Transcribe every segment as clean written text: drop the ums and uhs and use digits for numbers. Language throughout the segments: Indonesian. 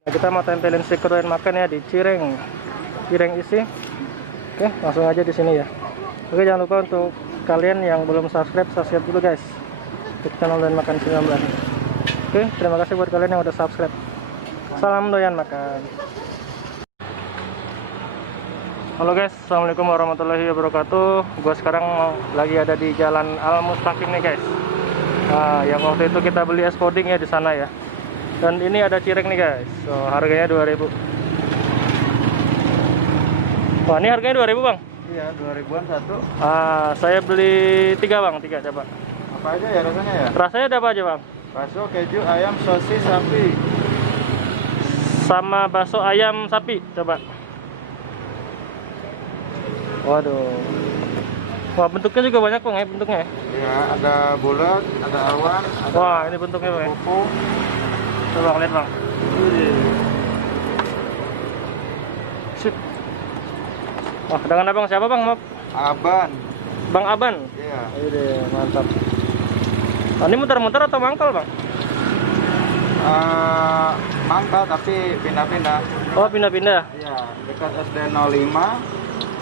Nah, kita mau tempelin stiker doyan makan ya di cireng isi. Oke, langsung aja di sini ya. Oke, jangan lupa untuk kalian yang belum subscribe dulu guys untuk channel doyan makan 19. Oke, terima kasih buat kalian yang udah subscribe. Salam doyan makan. Halo guys, assalamualaikum warahmatullahi wabarakatuh. Gue sekarang lagi ada di Jalan Al Mustaqim nih guys. Nah, yang waktu itu kita beli es puding ya di sana ya. Dan ini ada cireng nih guys. So, harganya 2000. Wah, ini harganya 2000 bang? Iya, 2000-an satu. Saya beli 3 bang, 3 coba. Apa aja ya rasanya ya? Rasanya ada apa aja bang? Bakso, keju, ayam, sosis, sapi. Sama bakso ayam sapi, coba. Waduh. Wah, bentuknya juga banyak bang ya, bentuknya. Iya, ada bulat, ada awan, ada. Wah, ini bentuknya bang. Kuku. Coba lihat bang. Sip. Wah, dengan abang siapa bang? Maaf. Aban. Bang Aban. Iya. Ini mantap. Nah, ini muter-muter atau mangkal bang? Mangkal tapi pindah-pindah. Oh, pindah-pindah. Iya, dekat SD 05,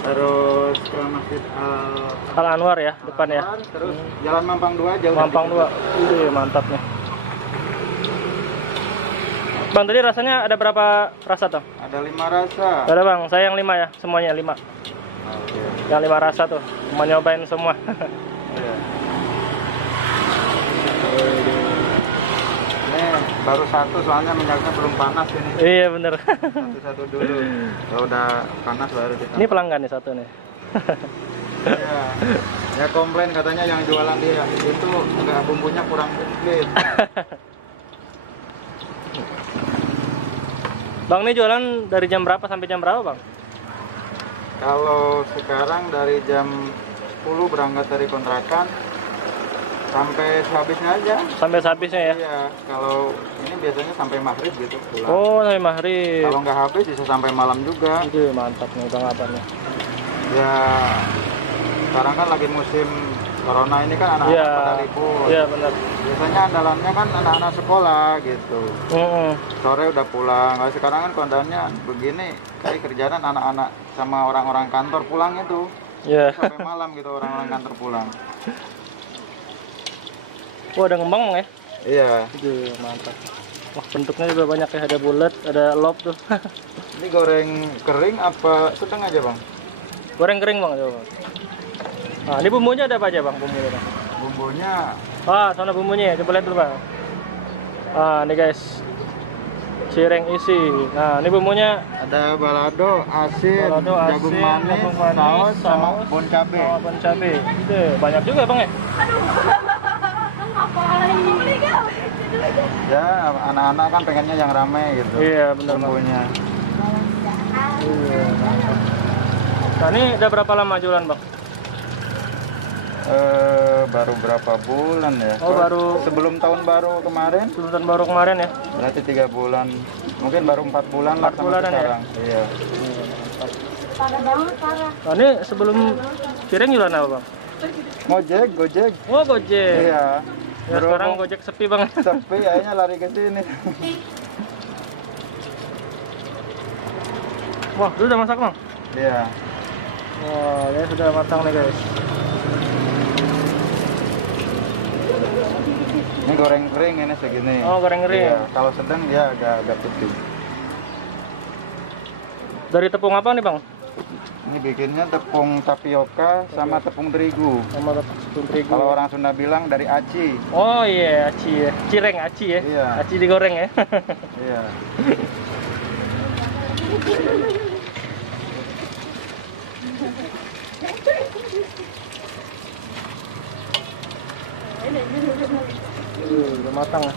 terus ke Masjid Al Anwar ya, depan ya. Terus Jalan Mampang 2 jauh. Mampang 2. Ini mantap nih. Bang, tadi rasanya ada berapa rasa tuh? Ada 5 rasa. Ada bang, saya yang 5 ya, semuanya 5. Oke. Yang 5 rasa tuh, mau nyobain semua. Iya. Ini baru satu soalnya minyaknya belum panas ini. Iya bener. Satu-satu dulu. Kalau udah panas baru kita. Ini pelanggan nih satu nih. Iya. Ya komplain katanya yang jualan dia itu agak bumbunya kurang komplit. Bang, ini jualan dari jam berapa sampai jam berapa bang? Kalau sekarang dari jam 10 berangkat dari kontrakan sampai sehabisnya aja. Sampai sehabisnya ya? Iya, kalau ini biasanya sampai maghrib gitu pulang. Oh, sampai maghrib. Kalau nggak habis bisa sampai malam juga. Ide, mantap nih bang Aban nih. Ya, sekarang kan lagi musim corona ini kan anak-anak pada libur. Iya benar. Biasanya andalannya kan anak-anak sekolah gitu. Sore udah pulang. Kalau sekarang kan kondannya begini, kayak kerjaan anak-anak sama orang-orang kantor pulang itu. Iya. Sampai malam gitu orang-orang kantor pulang. Wah, ada ngembang ya? Iya. Ide, mantap. Wah, bentuknya juga banyak ya, ada bulat, ada lob tuh. Ini goreng kering apa sedang aja bang? Goreng kering bang, coba. Nah, ini bumbunya ada apa aja bang? Bumbunya bang? Bumbunya. Wah, sana bumbunya ya, coba lihat dulu bang. Ini guys, cireng isi. Nah, ini bumbunya Ada balado, asin, jagung manis, saus, sama bon cabe. Sama bon cabe. Ide, banyak juga bang ya? Ya, anak-anak kan pengennya yang ramai gitu. Iya, benar bumbunya. Iya, mantap. Nah, ini udah berapa lama jualan bang? Baru berapa bulan ya? Oh, baru sebelum tahun baru kemarin. Sebelum tahun baru kemarin ya? Berarti 3 bulan. Mungkin baru 4 bulan lah 4 bulanan sekarang. Ya? Iya. Nah, ini sebelum cireng jualan apa bang? Gojek. Oh, Gojek. Iya. Ya, sekarang Gojek sepi bang. Sepi, akhirnya lari ke sini. Wah, itu udah masak bang? Iya. Wah, ya sudah matang nih guys. Ini goreng kering ini segini. Oh, goreng kering. Iya. Kalau sedang dia agak putih. Dari tepung apa nih bang? Ini bikinnya tepung tapioka sama tepung terigu. Sama tepung terigu. Kalau orang Sunda bilang dari aci. Oh iya, aci ya. Cireng aci ya. Iya. Aci digoreng ya. Iya. Udah matang ya.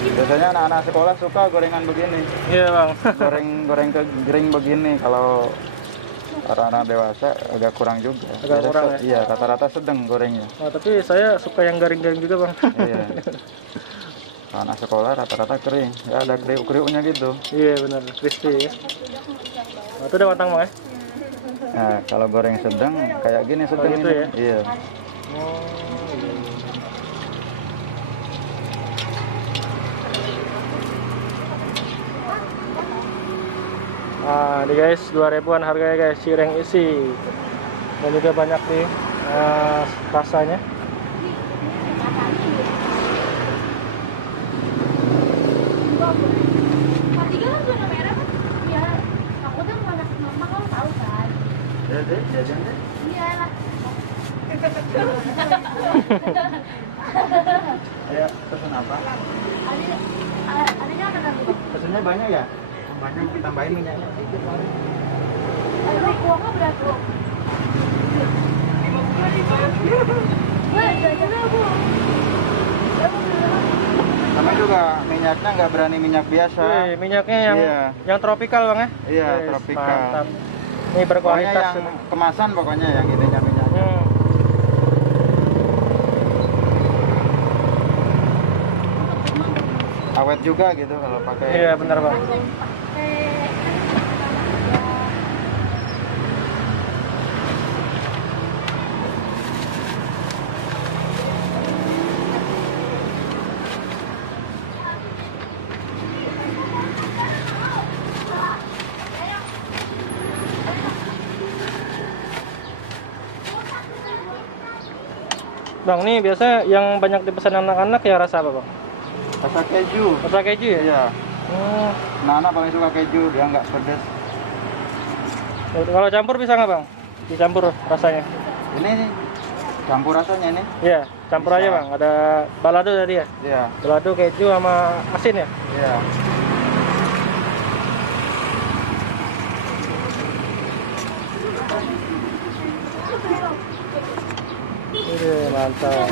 Biasanya anak-anak sekolah suka gorengan begini. Iya bang. Goreng kering begini. Kalau anak-anak dewasa agak kurang juga. Agak kurang ya? Iya, rata-rata sedang gorengnya. Nah, tapi saya suka yang garing-garing juga bang. Iya. Anak sekolah rata-rata kering. Ya ada kriuk-kriuknya gitu. Iya benar, crispy ya. Nah, itu udah matang bang ya? Nah, kalau goreng sedang kayak gini sedang gitu ini. ya? Iya. Oh, iya. Nah, ini guys, 2.000-an harganya guys, cireng isi. Dan juga banyak nih rasanya. Ayo, pesan apa? Pesannya banyak ya? Banyak, tambahin minyaknya sedikit. Sama juga minyaknya nggak berani minyak biasa. Wih, minyaknya Iya. yang tropikal bang ya? Iya, Yes, tropikal. Mantap. Ini Pokoknya berkualitas. yang kemasan pokoknya yang ininya minyaknya. Awet juga gitu kalau pakai. Iya benar bang. Bang, nih biasa yang banyak dipesan anak-anak ya rasa apa bang? Rasa keju. Rasa keju ya? Iya. Hmm. Anak-anak paling suka keju, dia nggak pedes. Kalau campur bisa nggak bang? Dicampur rasanya? Ini campur rasanya ini. Iya, campur Bisa. aja bang. Ada balado tadi ya? Iya. Balado keju sama asin ya? Iya. Ini mantap.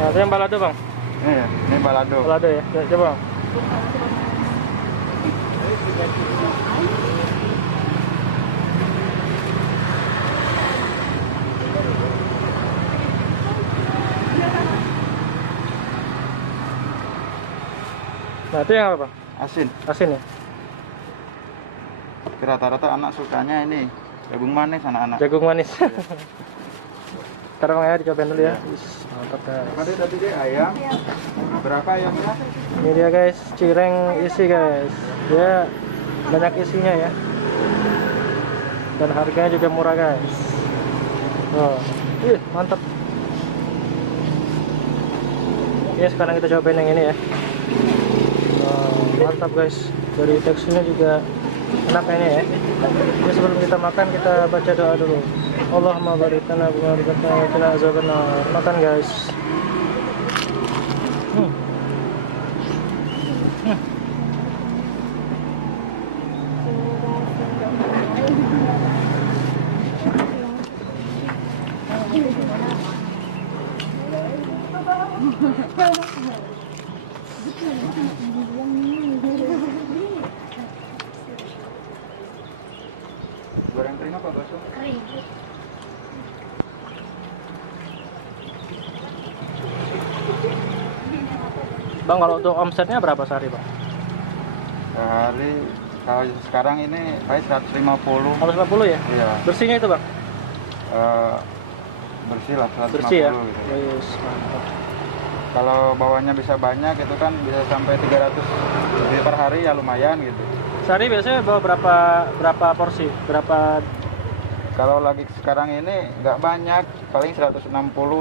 Nah, itu yang balado bang. Ini balado. Balado ya. Coba bang. Nah, itu yang apa bang? Asin. Asin ya? Rata-rata anak sukanya ini jagung manis anak-anak. Jagung manis. Iya. Ntar bang ya, dicobain dulu ya. Iya. Wis, mantap guys. Tadi tadi deh ayam. Berapa ayamnya? Ini dia guys, cireng isi guys. Dia banyak isinya ya. Dan harganya juga murah guys. Oh, mantap. Oke, sekarang kita cobain yang ini ya. Oh, mantap guys. Dari teksturnya juga enak kayaknya ya. Jadi sebelum kita makan kita baca doa dulu. Allahumma barik lana wa barik lana wa qina azabannar. Makan guys. Goreng kering apa bakso? Kering. Bang, kalau untuk omsetnya berapa sehari bang? Sehari kalau sekarang ini kayak 150. 150 ya? Iya. Bersihnya itu bang? Bersih lah 150 Bersih ya? gitu. Yes, mantap. Kalau bawahnya bisa banyak itu kan bisa sampai 300 lebih per hari ya lumayan gitu. Sehari biasanya bawa berapa porsi? Berapa? Kalau lagi sekarang ini nggak banyak, paling 160.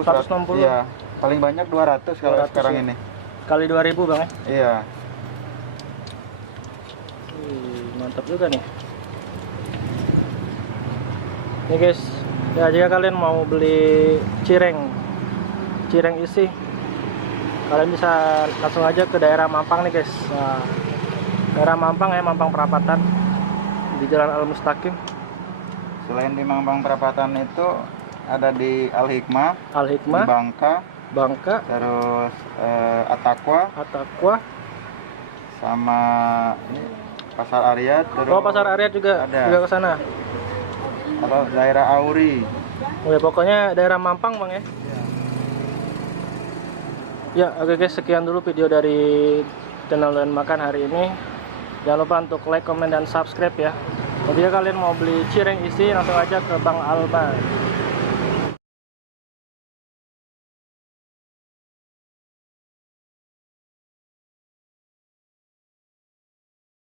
160? Iya, paling banyak 200 kalau 200 sekarang ya? ini. Kali 2000 bang ya? Iya. Mantap juga nih. Nih guys, ya jika kalian mau beli cireng isi, kalian bisa langsung aja ke daerah Mampang nih guys. Nah, daerah Mampang ya, Mampang Perapatan di Jalan Al Mustaqim. Selain di Mampang Perapatan itu ada di Al Hikmah, Al di Hikmah, Bangka, terus Atakwa, sama ini Pasar Aryat. Terus oh Pasar Aryat juga ada. ke sana. Kalau daerah Auri. Oh ya, pokoknya daerah Mampang bang ya. Ya oke guys, sekian dulu video dari channel Doyan Makan hari ini. Jangan lupa untuk like, comment, dan subscribe ya. Jadi kalian mau beli cireng isi langsung aja ke Bang Alban.